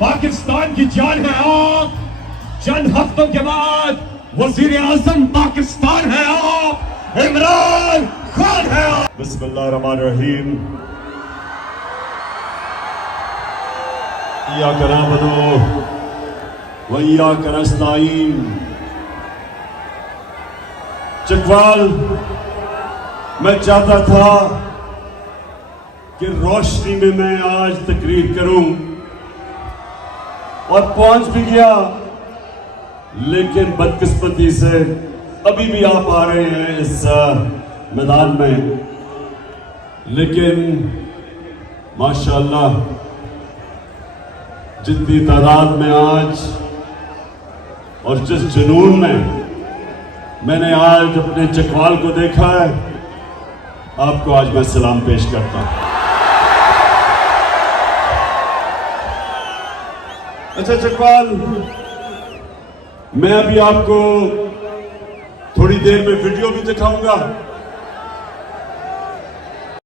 पाकिस्तान की जान है आप, चंद हफ्तों के बाद वजीर आजम पाकिस्तान है आप, इमरान खान है आप। बिस्मिल्लाहिर्रहमानिर्रहीम। इय्याका नअबुदु व इय्याका नस्तईन। चकवाल, मैं चाहता था कि रोशनी में मैं आज तकरीर करूं और पहुंच भी गया, लेकिन बदकिस्मती से अभी भी आप आ रहे हैं इस मैदान में। लेकिन माशाअल्लाह जितनी तादाद में आज और जिस जुनून में मैंने आज अपने चकवाल को देखा है, आपको आज मैं सलाम पेश करता हूं। अच्छा चकवाल, मैं अभी आपको थोड़ी देर में वीडियो भी दिखाऊंगा।